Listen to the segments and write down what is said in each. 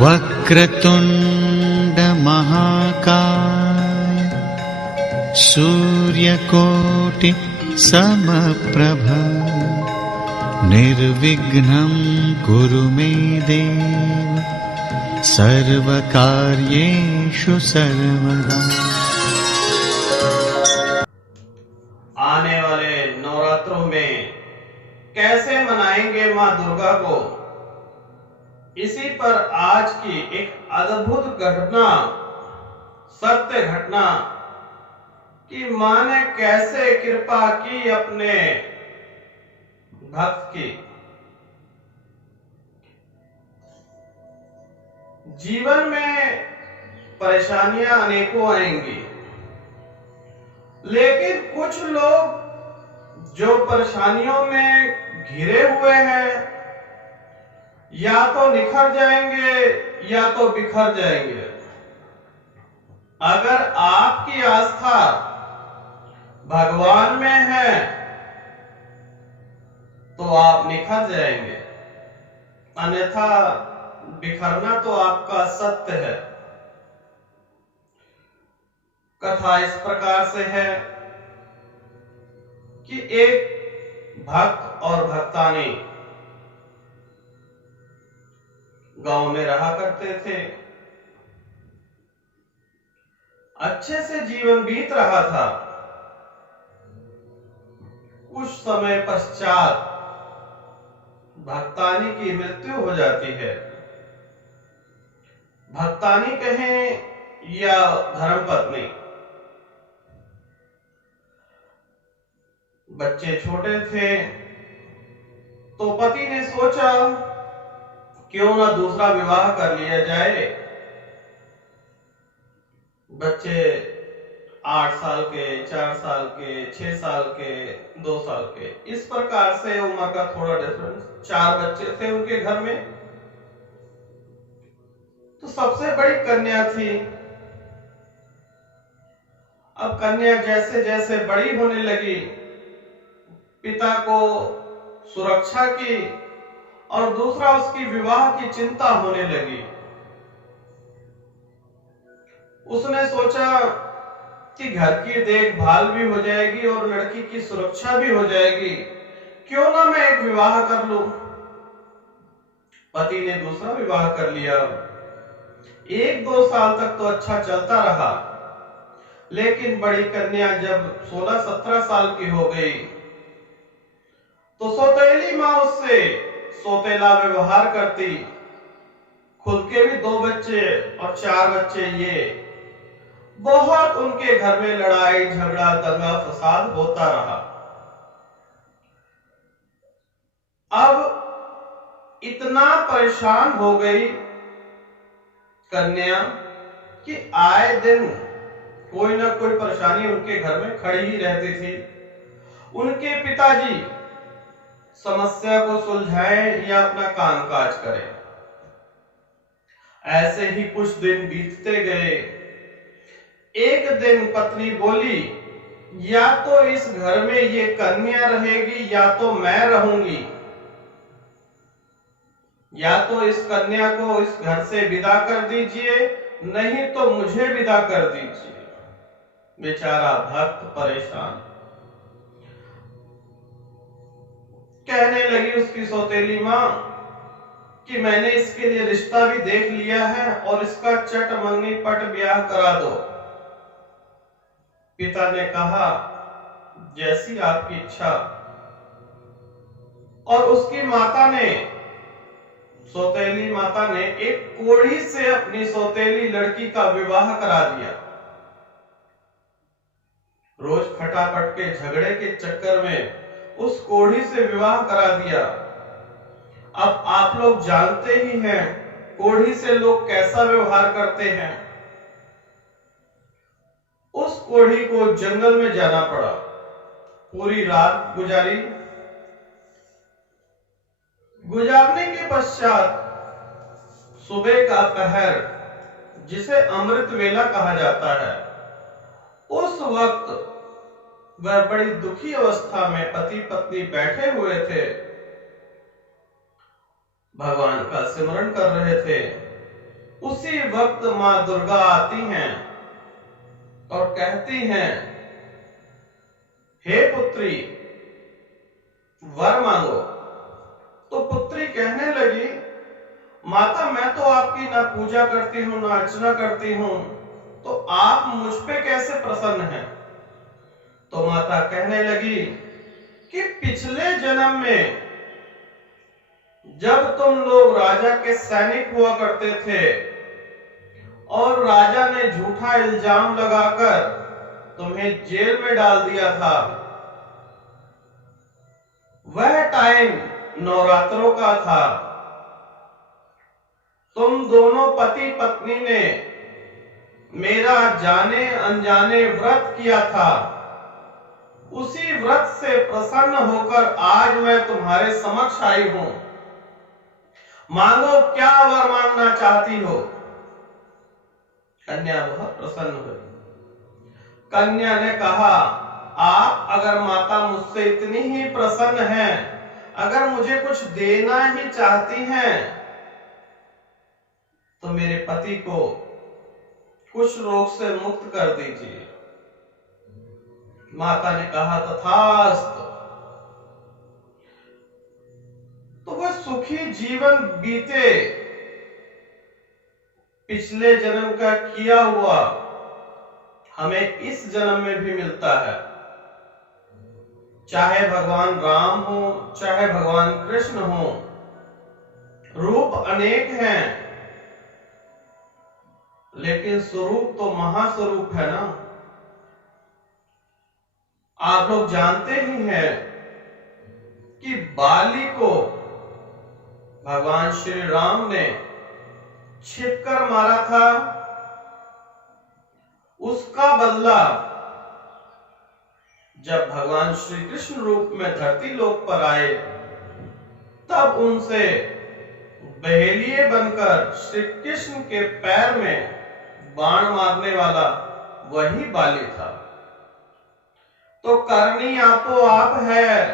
वक्रतुंड महाकाय सूर्यकोटि समप्रभ निर्विघ्नं कुरु मे देव सर्वकार्येषु सर्वदा। आने वाले नवरात्रों में कैसे मनाएंगे मां दुर्गा को, इसी पर आज की एक अद्भुत घटना, सत्य घटना कि मां ने कैसे कृपा की अपने भक्त की। जीवन में परेशानियां अनेकों आएंगी, लेकिन कुछ लोग जो परेशानियों में घिरे हुए हैं या तो निखर जाएंगे या तो बिखर जाएंगे। अगर आपकी आस्था भगवान में है तो आप निखर जाएंगे, अन्यथा बिखरना तो आपका सत्य है। कथा इस प्रकार से है कि एक भक्त और भक्तानी गांव में रहा करते थे। अच्छे से जीवन बीत रहा था। कुछ समय पश्चात भक्तानी की मृत्यु हो जाती है। भक्तानी कहें या धर्मपत्नी। बच्चे छोटे थे तो पति ने सोचा क्यों ना दूसरा विवाह कर लिया जाए। बच्चे 8 साल के, 4 साल के, 6 साल के, 2 साल के, इस प्रकार से उम्र का थोड़ा डिफरेंस। 4 बच्चे थे उनके घर में। तो सबसे बड़ी कन्या थी। अब कन्या जैसे जैसे बड़ी होने लगी, पिता को सुरक्षा की और दूसरा उसकी विवाह की चिंता होने लगी। उसने सोचा कि घर की देखभाल भी हो जाएगी और लड़की की सुरक्षा भी हो जाएगी, क्यों ना मैं एक विवाह कर लूं। पति ने दूसरा विवाह कर लिया। 1-2 साल तक तो अच्छा चलता रहा, लेकिन बड़ी कन्या जब 16-17 साल की हो गई तो सौतेली मां उससे सौतेला व्यवहार करती। खुद के भी 2 बच्चे और 4 बच्चे, ये बहुत उनके घर में लड़ाई झगड़ा दंगा फसाद होता रहा। अब इतना परेशान हो गई कन्या कि आए दिन कोई ना कोई परेशानी उनके घर में खड़ी ही रहती थी। उनके पिताजी समस्या को सुलझाएं या अपना कामकाज करें। ऐसे ही कुछ दिन बीतते गए। एक दिन पत्नी बोली, या तो इस घर में ये कन्या रहेगी या तो मैं रहूंगी, या तो इस कन्या को इस घर से विदा कर दीजिए, नहीं तो मुझे विदा कर दीजिए। बेचारा भक्त परेशान। कहने लगी उसकी सौतेली मां कि मैंने इसके लिए रिश्ता भी देख लिया है और इसका चट मंगनी पट ब्याह करा दो। पिता ने कहा, जैसी आपकी इच्छा। और उसकी माता ने, सौतेली माता ने एक कोढ़ी से अपनी सौतेली लड़की का विवाह करा दिया। रोज खटापट के झगड़े के चक्कर में उस कोढ़ी से विवाह करा दिया। अब आप लोग जानते ही हैं कोढ़ी से लोग कैसा व्यवहार करते हैं। उस कोढ़ी को जंगल में जाना पड़ा। पूरी रात गुजारी। गुजारने के पश्चात सुबह का पहर, जिसे अमृत वेला कहा जाता है, उस वक्त वह बड़ी दुखी अवस्था में पति पत्नी बैठे हुए थे, भगवान का सिमरन कर रहे थे। उसी वक्त मां दुर्गा आती हैं और कहती हैं, हे पुत्री वर मांगो। तो पुत्री कहने लगी, माता मैं तो आपकी ना पूजा करती हूं ना अर्चना करती हूं, तो आप मुझ पे कैसे प्रसन्न हैं? तो माता कहने लगी कि पिछले जन्म में जब तुम लोग राजा के सैनिक हुआ करते थे और राजा ने झूठा इल्जाम लगाकर तुम्हें जेल में डाल दिया था, वह टाइम नवरात्रों का था। तुम दोनों पति पत्नी ने मेरा जाने अनजाने व्रत किया था। उसी व्रत से प्रसन्न होकर आज मैं तुम्हारे समक्ष आई हूं। मांगो, क्या वर मांगना चाहती हो? कन्या बहुत प्रसन्न हुई। कन्या ने कहा, आप अगर माता मुझसे इतनी ही प्रसन्न हैं, अगर मुझे कुछ देना ही चाहती हैं, तो मेरे पति को कुछ रोग से मुक्त कर दीजिए। माता ने कहा, तथास्तु। तो वह सुखी जीवन बीते, पिछले जन्म का किया हुआ हमें इस जन्म में भी मिलता है। चाहे भगवान राम हो, चाहे भगवान कृष्ण हो, रूप अनेक हैं, लेकिन स्वरूप तो महास्वरूप है ना। आप लोग जानते ही हैं कि बाली को भगवान श्री राम ने छिपकर मारा था। उसका बदला जब भगवान श्री कृष्ण रूप में धरती लोक पर आए, तब उनसे बहेलिए बनकर श्री कृष्ण के पैर में बाण मारने वाला वही बाली था। तो करनी आपो आप है,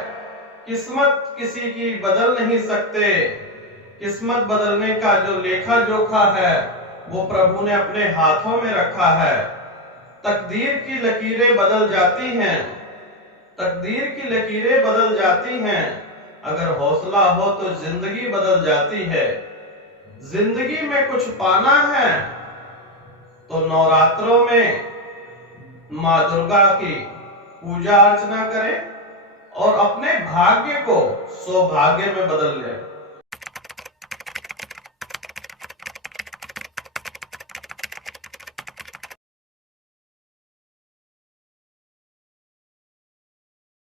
किस्मत किसी की बदल नहीं सकते। किस्मत बदलने का जो लेखा जोखा है वो प्रभु ने अपने हाथों में रखा है। तकदीर की लकीरें बदल जाती हैं, तकदीर की लकीरें बदल जाती हैं। अगर हौसला हो तो जिंदगी बदल जाती है। जिंदगी में कुछ पाना है तो नवरात्रों में मां दुर्गा की पूजा अर्चना करें और अपने भाग्य को सौभाग्य में बदल लें।